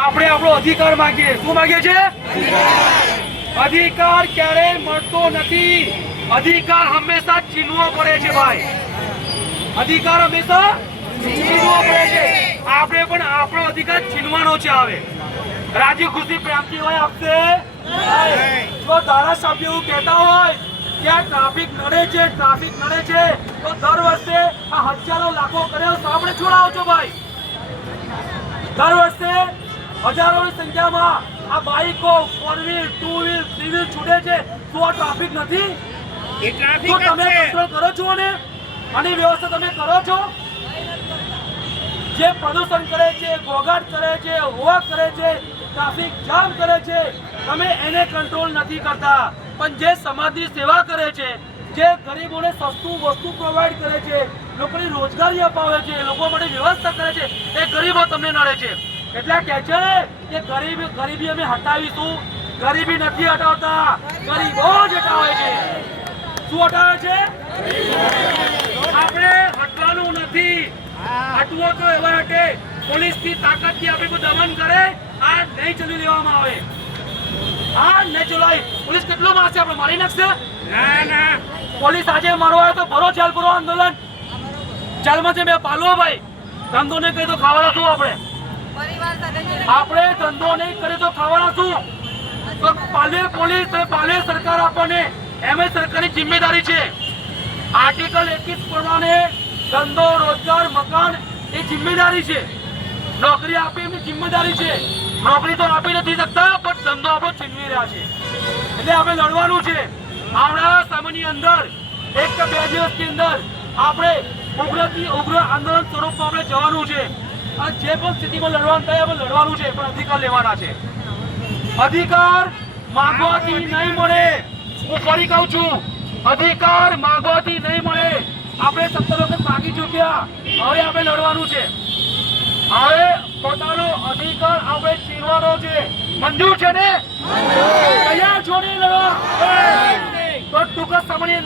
આપણે આપણો અધિકાર માંગીએ. શું માંગીએ છે? અધિકાર ક્યારેય મળતો નથી. અધિકાર હંમેશા છીનવો પડે છે ભાઈ. અધિકાર હંમેશા છીનવો પડે છે. આપણે પણ આપણો અધિકાર છીનવાનો છે. આવે રાજી ખુશી પ્રેમથી હોય આપશે. જો ધારાસભ્ય એવું કહેતા હોય ત્યાં ટ્રાફિક નડે છે તો દર વર્ષે આ હજારો લાખો કર્યો તો આપણે છોડાવો છો ભાઈ. દર વર્ષે હજારોની સંખ્યામાં આ બાઇકો, 4 વ્હીલ, 2 વ્હીલ, 3 વ્હીલ છૂટે છે. તો આ ટ્રાફિક નથી? તો તમે કંટ્રોલ કરો છો ને આની વ્યવસ્થા તમે કરો છો? જે પ્રદૂષણ કરે છે, ઘોઘાટ કરે છે, હોવા કરે છે, ટ્રાફિક જામ કરે છે, તમે એને કંટ્રોલ નથી કરતા. પણ જે સમાજની સેવા કરે છે, જે ગરીબોને સસ્તું વસ્તુ પ્રોવાઈડ કરે છે, લોકોને રોજગારી અપાવે છે, લોકો માટે વ્યવસ્થા કરે છે, એ ગરીબો તમને નડે છે. એટલે કહે છે કે ગરીબી અમે હટાવીશું. ગરીબી નથી હટાવતા, ગરીબો જ હટાવે છે. શું હટાવે છે? આપણે હટવાનું નથી. હટવો તો એવા હટે પોલીસની તાકાતથી આપણે કોઈ દમન કરે આ નહીં ચલી લેવામાં આવે. આ નહીં ચલાવી પોલીસ કેટલો મારશે? આપણે મારી નાખશે? ના. પોલીસ આજે મારવા આવે તો ભરો જેલ પૂરો આંદોલન. જેલમાં છે મેં પાલવો ભાઈ. ધંધો નહીં કરી તો ખાવાના શું? આપણે ધંધો નહીં કરે તો ખાવાના શું? તો પાલવે પોલીસ, પાલવે સરકાર આપણને. એમ સરકારની જિમ્મેદારી છે. આર્ટિકલ 21 પ્રમાણે ધંધો, રોજગાર, મકાન એ જિમ્મેદારી છે. નોકરી આપી એમની જિમ્મેદારી છે. નોકરી તો આપી નથી શકતા પણ ધંધો આપણો છીનવી રહ્યા છે. એટલે આપણે લડવાનું છે. આવનારા સમયની અંદર 1 કે 2 દિવસની અંદર આપણે ઉગ્ર આંદોલન સ્વરૂપમાં આપણે જવાનું છે. અને જે પણ સ્થિતિમાં લડવાનું થાય આપણે લડવાનું છે, પણ અધિકાર લેવાના છે. અધિકાર માંગવાથી નહીં મળે. હું ફરી કહું છું, અધિકાર માંગવાથી નહીં મળે. આપણે 17 વખત માગી ચૂક્યા. હવે આપણે લડવાનું છે. હવે પોતાનો અધિકાર આપણે છીનવાનો છે. મંજૂર છે ને? તૈયાર છો ને લડવા? તો ટૂંક સમયની